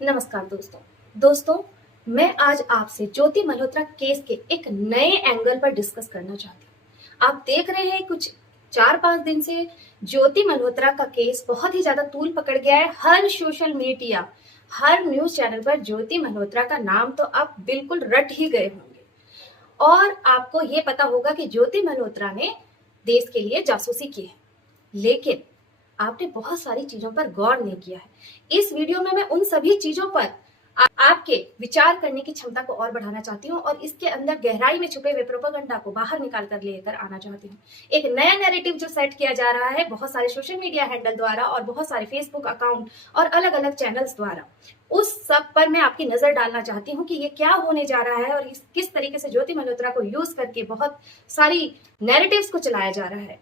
नमस्कार दोस्तों मैं आज आपसे ज्योति मल्होत्रा केस के एक नए एंगल पर डिस्कस करना चाहती हूँ। आप देख रहे हैं कुछ 4-5 दिन से ज्योति मल्होत्रा का केस बहुत ही ज्यादा तूल पकड़ गया है। हर सोशल मीडिया, हर न्यूज चैनल पर ज्योति मल्होत्रा का नाम तो आप बिल्कुल रट ही गए होंगे। और आपको ये पता होगा कि ज्योति मल्होत्रा ने देश के लिए जासूसी की है, लेकिन आपने बहुत सारी चीजों पर गौर नहीं किया है। इस वीडियो में मैं उन सभी चीजों पर आपके विचार करने की क्षमता को और बढ़ाना चाहती हूँ और इसके अंदर गहराई में छुपे हुए प्रोपेगेंडा को बाहर निकाल कर लेकर आना चाहती हूँ। एक नया नैरेटिव जो सेट किया जा रहा है बहुत सारे सोशल मीडिया हैंडल द्वारा और बहुत सारे फेसबुक अकाउंट और अलग अलग चैनल्स द्वारा, उस सब पर मैं आपकी नजर डालना चाहती हूँ कि ये क्या होने जा रहा है और किस तरीके से ज्योति मल्होत्रा को यूज करके बहुत सारी नैरेटिव्स को चलाया जा रहा है।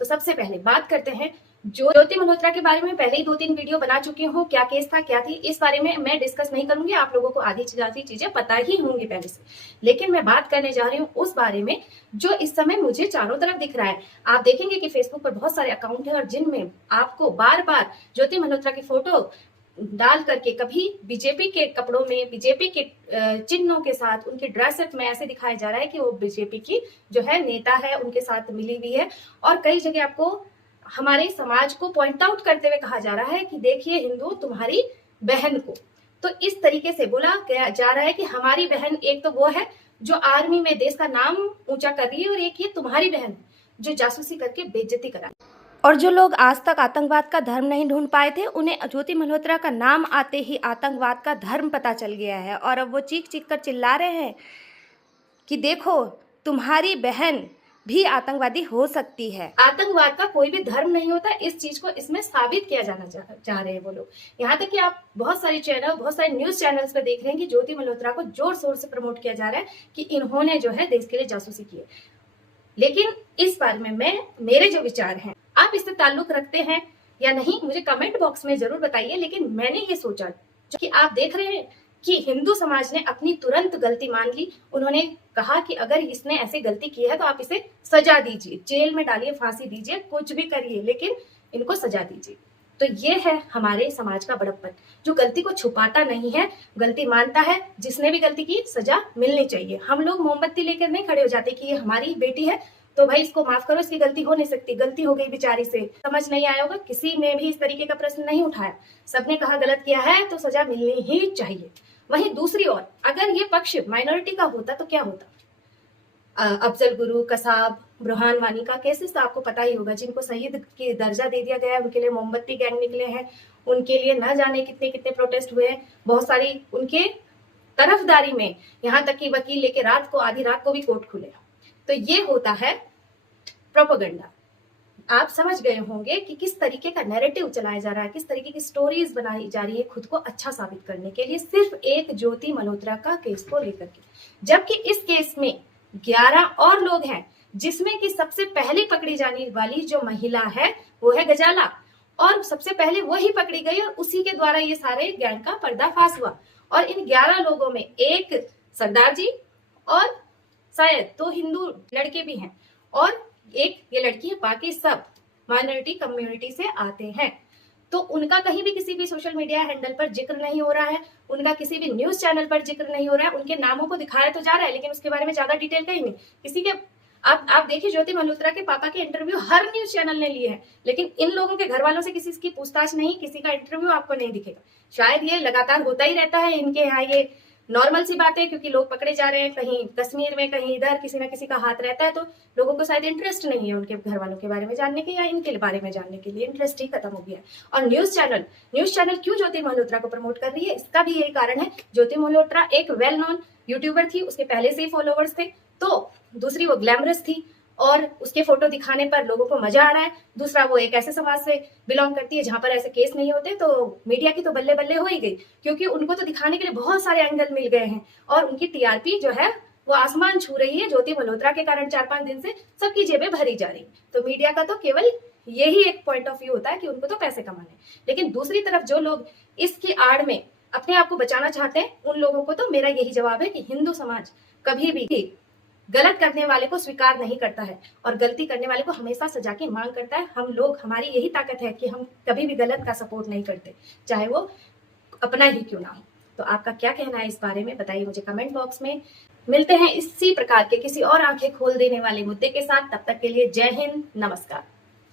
तो सबसे पहले बात करते हैं ज्योति मल्होत्रा के बारे में। पहले ही 2-3 वीडियो बना चुकी हूँ, क्या केस था क्या थी, इस बारे में मैं डिस्कस नहीं करूंगी। आप लोगों को आधी जाती चीजें पता ही होंगी पहले से, लेकिन मैं बात करने जा रही हूँ उस बारे में जो इस समय मुझे चारों तरफ दिख रहा है। आप देखेंगे कि फेसबुक पर बहुत सारे अकाउंट है और जिनमें आपको बार बार ज्योति मल्होत्रा की फोटो डाल करके कभी बीजेपी के कपड़ों में, बीजेपी के चिन्हों के साथ, उनके ड्रेसअप में ऐसे दिखाया जा रहा है कि वो बीजेपी की जो है नेता है, उनके साथ मिली हुई है। और कई जगह आपको हमारे समाज को पॉइंट आउट करते हुए कहा जा रहा है कि देखिए हिंदू तुम्हारी बहन को। तो इस तरीके से बोला जा रहा है कि हमारी बहन एक तो वो है जो आर्मी में देश का नाम ऊंचा कर रही है और एक ये तुम्हारी बहन जो जासूसी करके बेइज्जती करा। और जो लोग आज तक आतंकवाद का धर्म नहीं ढूंढ पाए थे, उन्हें ज्योति मल्होत्रा का नाम आते ही आतंकवाद का धर्म पता चल गया है और अब वो चीख चीख कर चिल्ला रहे हैं कि देखो तुम्हारी बहन भी आतंकवादी हो सकती है। आतंकवाद का कोई भी धर्म नहीं होता, इस चीज को इसमें साबित किया जाना चाह रहे हैं वो लोग। यहाँ तक कि आप बहुत सारे चैनल, बहुत सारे न्यूज चैनल्स पे देख रहे हैं कि ज्योति मल्होत्रा को जोर शोर से प्रमोट किया जा रहा है कि इन्होंने जो है देश के लिए जासूसी की है। लेकिन इस बारे में मेरे जो विचार हैं, आप इससे ताल्लुक रखते हैं या नहीं मुझे कमेंट बॉक्स में जरूर बताइए। लेकिन मैंने ये सोचा जो कि आप देख रहे हैं कि हिंदू समाज ने अपनी तुरंत गलती मान ली। उन्होंने कहा कि अगर इसने ऐसी गलती की है तो आप इसे सजा दीजिए, जेल में डालिए, फांसी दीजिए, कुछ भी करिए, लेकिन इनको सजा दीजिए। तो ये है हमारे समाज का बड़प्पन, जो गलती को छुपाता नहीं है, गलती मानता है। जिसने भी गलती की सजा मिलनी चाहिए। हम लोग मोमबत्ती लेकर नहीं खड़े हो जाते कि ये हमारी बेटी है तो भाई इसको माफ करो, इसकी गलती हो नहीं सकती, गलती हो गई बेचारी से, समझ नहीं आया होगा। किसी ने भी इस तरीके का प्रश्न नहीं उठाया, सबने कहा गलत किया है तो सजा मिलनी ही चाहिए। वहीं दूसरी ओर अगर ये पक्ष माइनॉरिटी का होता तो क्या होता? अफजल गुरु, कसाब, बुरहान वानी का केसेस तो आपको पता ही होगा, जिनको शहीद की दर्जा दे दिया गया है, उनके लिए मोमबत्ती गैंग निकले हैं, उनके लिए न जाने कितने कितने प्रोटेस्ट हुए हैं, बहुत सारी उनके तरफदारी में, यहाँ तक कि वकील लेके रात को, आधी रात को भी कोर्ट खुले। तो ये होता है प्रोपेगेंडा। आप समझ गए होंगे कि किस तरीके का नैरेटिव चलाया जा रहा है, किस तरीके की स्टोरीज बनाई जा रही है खुद को अच्छा साबित करने के लिए, सिर्फ एक ज्योति मल्होत्रा का केस को लेकर के। जबकि इस केस में 11 और लोग हैं, जिसमें कि सबसे पहले पकड़ी जाने वाली जो महिला है वो है गजाला, और सबसे पहले वही पकड़ी गई और उसी के द्वारा ये सारे गैंग का पर्दाफाश हुआ। और इन 11 लोगों में एक सरदार जी और शायद 2 हिंदू लड़के भी हैं और एक ये लड़की है, बाकी सब माइनॉरिटी कम्युनिटी से आते हैं। तो उनका कहीं भी किसी भी सोशल मीडिया हैंडल पर जिक्र नहीं हो रहा है, उनका किसी भी न्यूज चैनल पर जिक्र नहीं हो रहा है। उनके नामों को दिखाया तो जा रहा है लेकिन उसके बारे में ज्यादा डिटेल कहीं नहीं किसी के। आप देखिए ज्योति मल्होत्रा के पापा के इंटरव्यू हर न्यूज चैनल ने लिए हैं, लेकिन इन लोगों के घर वालों से किसी की पूछताछ नहीं, किसी का इंटरव्यू आपको नहीं दिखेगा। शायद ये लगातार होता ही रहता है इनके यहाँ, ये नॉर्मल सी बात है, क्योंकि लोग पकड़े जा रहे हैं, कहीं कश्मीर में कहीं इधर, किसी ना किसी का हाथ रहता है, तो लोगों को शायद इंटरेस्ट नहीं है उनके घर वालों के बारे में जानने के, या इनके बारे में जानने के लिए इंटरेस्ट ही खत्म हो गया है। और न्यूज चैनल क्यों ज्योति मल्होत्रा को प्रमोट कर रही है, इसका भी यही कारण है। ज्योति मल्होत्रा एक वेल नोन यूट्यूबर थी, उसके पहले से ही फॉलोवर्स थे, तो दूसरी वो ग्लैमरस थी और उसके फोटो दिखाने पर लोगों को मजा आ रहा है। दूसरा वो एक ऐसे समाज से बिलोंग करती है जहां पर ऐसे केस नहीं होते, तो मीडिया की तो बल्ले बल्ले हो ही गई, क्योंकि उनको तो दिखाने के लिए बहुत सारे एंगल मिल गए हैं और उनकी टीआरपी जो है वो आसमान छू रही है। ज्योति मल्होत्रा के कारण 4-5 दिन से सबकी जेबें भरी जा रही। तो मीडिया का तो केवल यही एक पॉइंट ऑफ व्यू होता है कि उनको तो पैसे कमाने। लेकिन दूसरी तरफ जो लोग इसकी आड़ में अपने आप को बचाना चाहते हैं, उन लोगों को तो मेरा यही जवाब है कि हिंदू समाज कभी भी गलत करने वाले को स्वीकार नहीं करता है और गलती करने वाले को हमेशा सजा की मांग करता है। हम लोग, हमारी यही ताकत है कि हम कभी भी गलत का सपोर्ट नहीं करते, चाहे वो अपना ही क्यों ना हो। तो आपका क्या कहना है इस बारे में, बताइए मुझे कमेंट बॉक्स में। मिलते हैं इसी प्रकार के किसी और आंखें खोल देने वाले मुद्दे के साथ। तब तक के लिए जय हिंद, नमस्कार।